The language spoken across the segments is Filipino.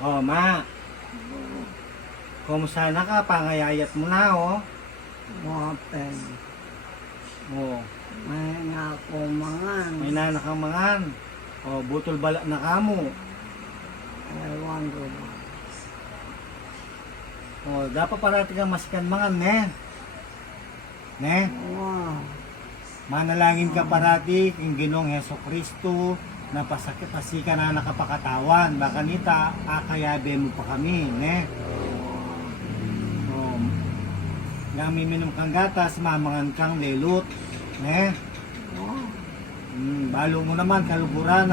Oh, ma. Kumusta na ka? Pangayayat mo na, oh. Wapen. Oh, May nga kumangan. may nanak kang mangan. Oh, butol bala na kamo. Ewan ko ba. Oh, dapat parati kang masikan mangan, ne? Ne? Wow. Manalangin ka parati kung Ginoong Heso Kristo na pasika na nakapakatawan. Baka nita, akayabe mo pa kami, ne? Oh, namiminum kang gatas, mamangan kang lelot, ne? Balo mo naman, kaluguran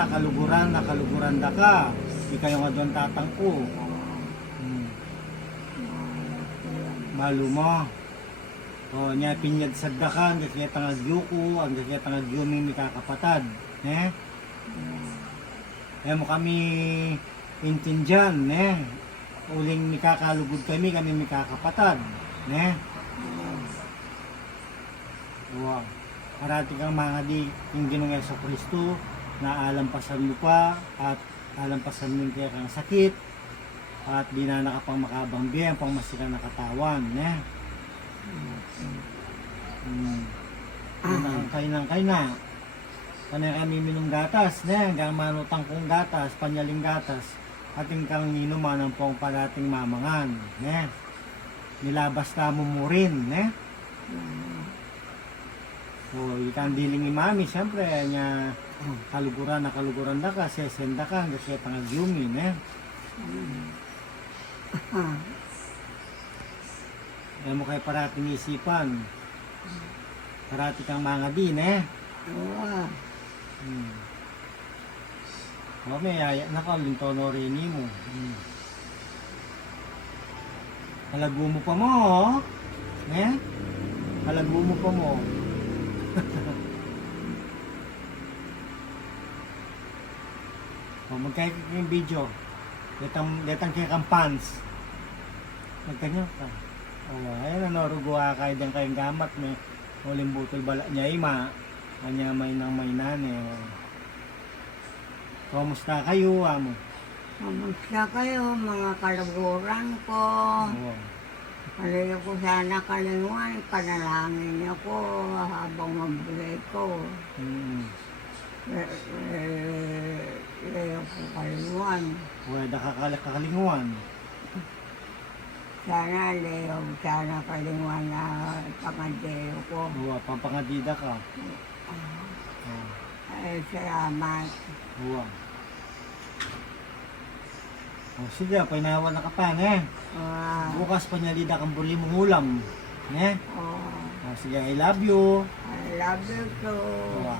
da ka. Di kayo nga doon tatangko. Balo mo. O, nya pinyad sadda ka, ang kakita nga gyuko, ang kakita nga gyuming mikakapatad. Ne? Kaya mo kami intindihan, ne? Uling mikakalugod kami mikakapatad. Ne? Wow. Parati kang mga di yung Ginoong Heso Kristo na alampasan mo pa at alampasan mo kaya kang sakit at di na nakapang makabangbi ang pangmasika na katawan, ne? Kain na. Kanay kami minum gatas, ne? Hanggang manutang kong gatas, panyaling gatas, ating kang inuman ang pong parating mamangan, ne? Nilabas na mo rin, ne? So, ikan diling ni mami, siyempre, niya kaluguran na ka, sesenda ka, hanggang siya tangag yumin, eh. Kaya mo kayo parating isipan. Parati kang mga din, eh. Wow. O, may ayak na ka, lintono rin mo. Halago mo pa mo, oh. Eh? Halago mo pa mo. O, magkaya yung video. Letang kaya kang pants. Magkanya ka. O, ayun na, ruguha kayo dyan kayong gamat. May uling butol bala niya, ima. Kanya may nang may nane. Kumusta kayo, amo? Kamusta kayo mga kaluguran ko? Oo. Kalayo ko sana kalinguan, panalangin ako habang mabuhay ko. Layo ko kalinguan. Wala kakakalinguan. Sana layo, sana kalinguan na pangadeo ko. Oo, pampangadida ka. Ay, salamat. Oo. O sige, painawan na ka pa, ne? Bukas pa niya lida kang buli mong ulam. Ne? O sige, I love you. I love you too. Oo.